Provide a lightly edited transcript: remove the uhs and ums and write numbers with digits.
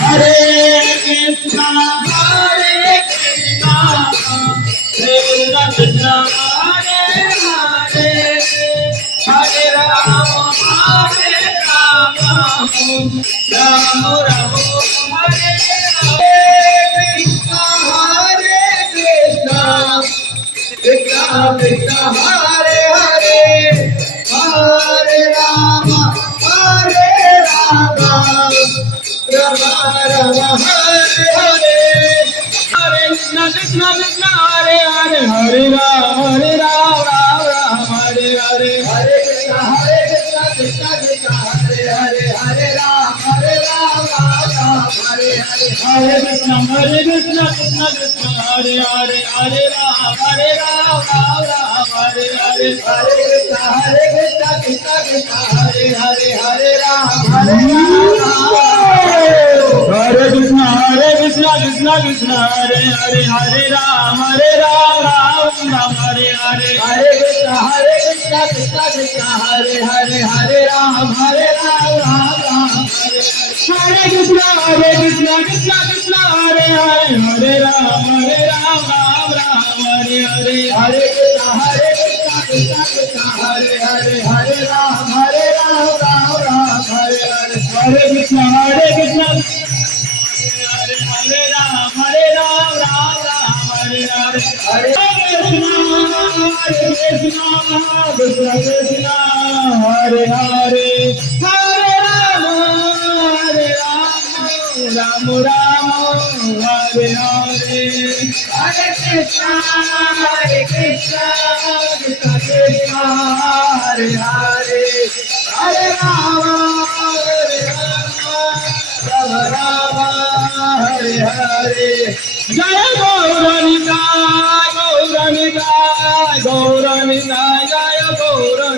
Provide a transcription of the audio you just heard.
Hare Krishna, Hare Krishna, Krishna Krishna, Hare Hare, Hare Rama, Hare Rama, Rama Rama, Hare Hare, Krishna, Hare Krishna, Krishna Krishna, Hare Hare, Hare Rama, Hare Rama, Rama Rama, Hare Hare, Hare Krishna, Krishna Krishna, Hare Hare, Hare Rama, Rama Rama, Hare Hare, Hare Krishna, Krishna Krishna, Hare Hare, Hare Rama, Rama Hare Hare, Hare Krishna, Krishna Krishna, Hare Hare, Hare Rama, Rama Hare Hare, Hare Krishna, Krishna Krishna, Hare Hare, Hare Rama, Hare Krishna, Krishna Krishna, Hare Hare, Hare Rama, Rama Hare Hare, Hare Krishna, Krishna Krishna, Hare Hare, Hare Rama, Rama Hare Hare Krishna, Krishna Krishna, Hare Hare, Hare Rama, Rama Hare Hare, Hare Krishna, Krishna Krishna, Hare Hare, Hare Rama, Rama Hare Hare, Hare Krishna, Krishna Hare Hare Rama, Rama Hare Hare, Hare Krishna, Krishna Krishna, Hare Hare, Hare Rama, Rama Hare Hare, Hare Krishna, Krishna Krishna, Hare Hare, Hare Rama, Rama Hare Hare, Jaya Gaurani Jaya Gaurani Jaya Gaurani.